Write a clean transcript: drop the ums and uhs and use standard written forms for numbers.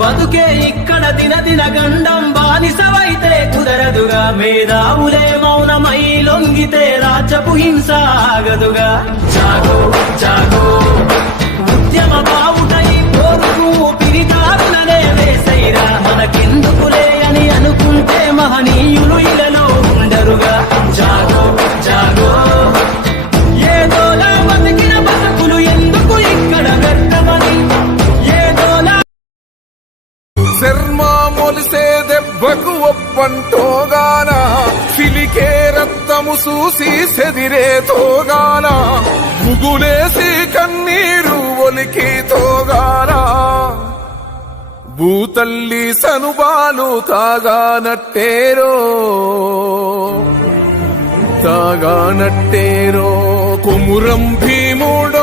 బతుకే ఇక్కడ దిన గండం బానిసవైతే కుదరదుగా మేధావులే మౌనమై లొంగితే రాజ్యపు హింస ఆగదుగా జాగో జాగో ఉద్యమ బావుటై పోరుకు పిరిదారులనే వేసైరా మనకెందుకులే అని అనుకుంటే మహనీయులు ఇలలో ఉండరుగా జాగో జాగో ఏదోలా బతికిన బతుకులు ఎందుకు ఇక్కడ వ్యర్థమని ఏదోలా శర్మ మొలిసే దెబ్బకు ఒప్పంటోగాన సిలికే రక్తము చూసి సెదిరే తోగాన ముగులేసి కన్నీరు ఒలికి తోగాన భూతల్లి సనుబాలు తాగానట్టేరో కొమురం భీముడో